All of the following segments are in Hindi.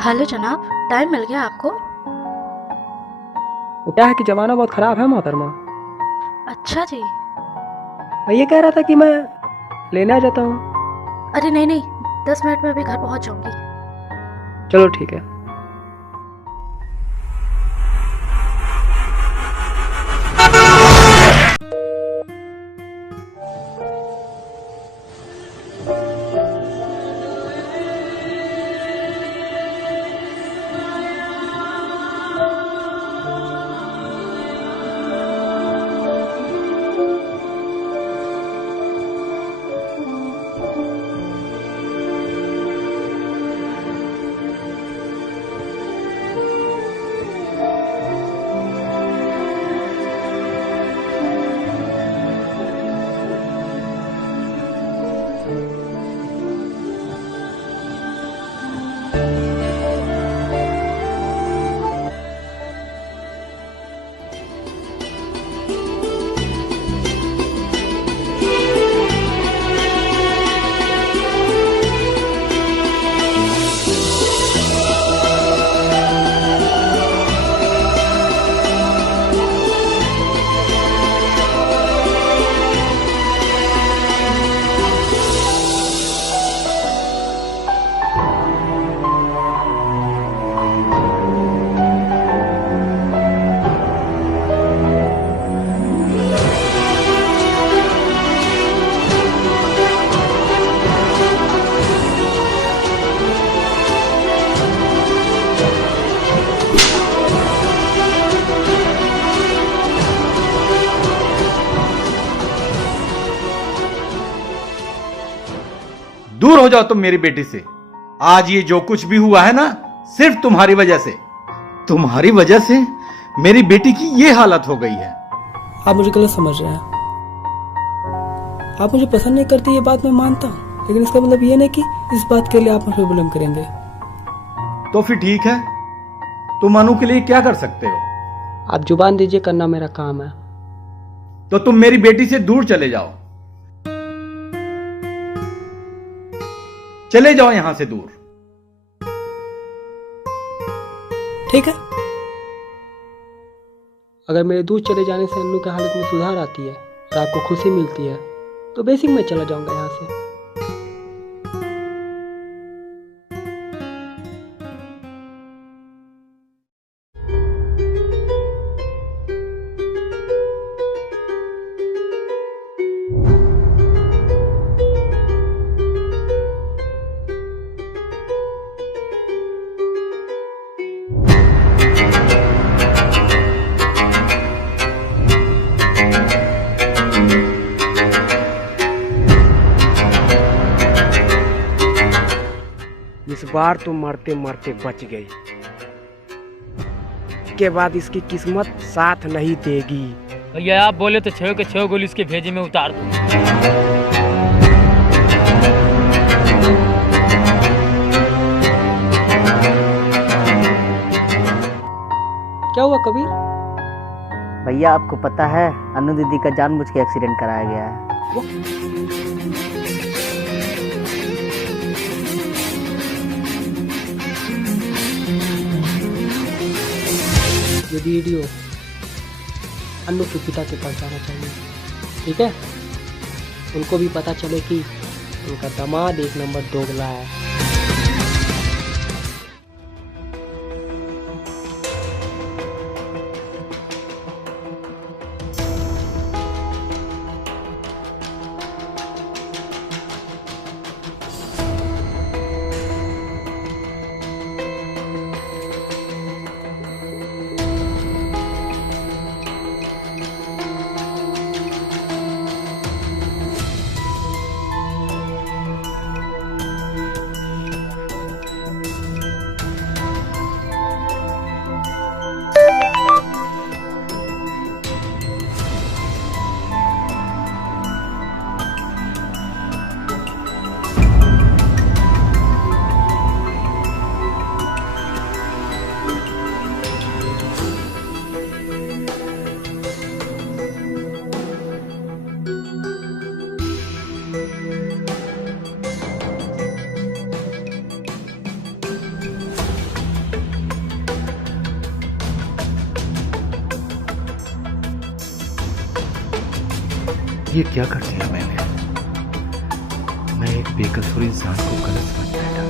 हेलो जनाब, टाइम मिल गया आपको? वो क्या है कि जमाना बहुत खराब है मोहतरमा। अच्छा जी। मैं ये कह रहा था कि मैं लेने आ जाता हूँ। अरे नहीं नहीं, 10 मिनट में अभी घर पहुंच जाऊंगी। चलो ठीक है। दूर हो जाओ तुम मेरी बेटी से। आज ये जो कुछ भी हुआ है ना, सिर्फ तुम्हारी वजह से। तुम्हारी वजह से मेरी बेटी की ये हालत हो गई है। आप मुझे गलत समझ रहे हैं। आप मुझे पसंद नहीं करती, ये बात मैं मानता हूँ, लेकिन इसका मतलब ये नहीं कि इस बात के लिए आप मुझे ब्लेम करेंगे। तो फिर ठीक है, तुम अनु के लिए क्या कर सकते हो? आप जुबान दीजिए, करना मेरा काम है। तो तुम मेरी बेटी से दूर चले जाओ। चले जाओ यहां से दूर। ठीक है। अगर मेरे दूर चले जाने से अन्नू की हालत में सुधार आती है और आपको खुशी मिलती है तो बेसिक मैं चला जाऊंगा यहाँ से। इस बार तो मरते मरते बच गई। के बाद इसकी किस्मत साथ नहीं देगी। भैया आप बोले तो 6 के 6 गोली इसके भेजे में उतार दूं। क्या हुआ कबीर? भैया आपको पता है अनु दीदी का जानबूझ के एक्सीडेंट कराया गया है। ये वीडियो अन्नू के पिता के पास जाना चाहिए, ठीक है? उनको भी पता चले कि उनका दामाद एक नंबर दोगला है। ये क्या कर दिया मैंने? मैं एक बेकसूर इंसान को गलत समझ बैठा।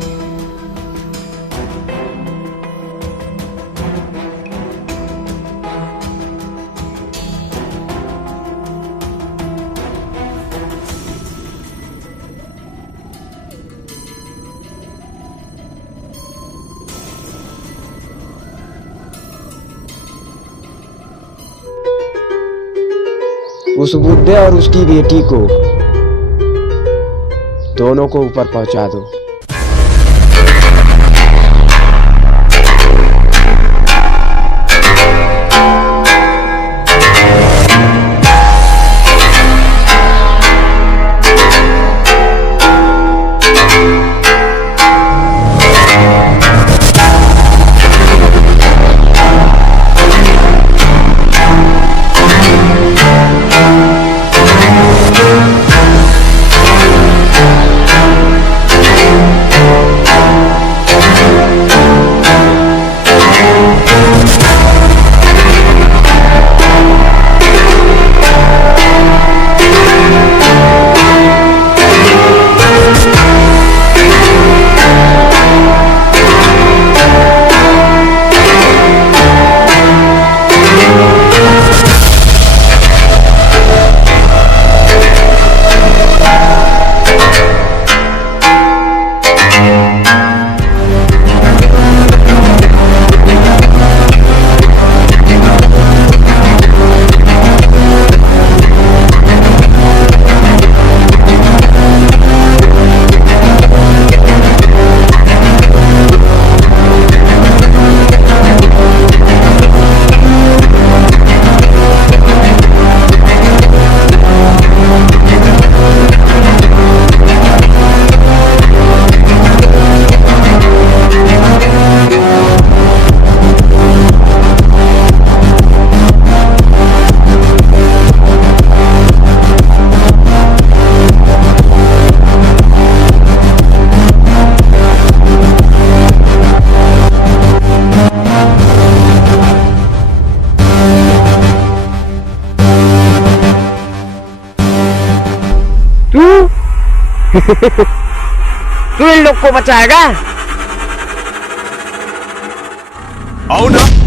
उस बुड्ढे और उसकी बेटी को दोनों को ऊपर पहुंचा दो। तू इन लोग को बचाएगा? అవునా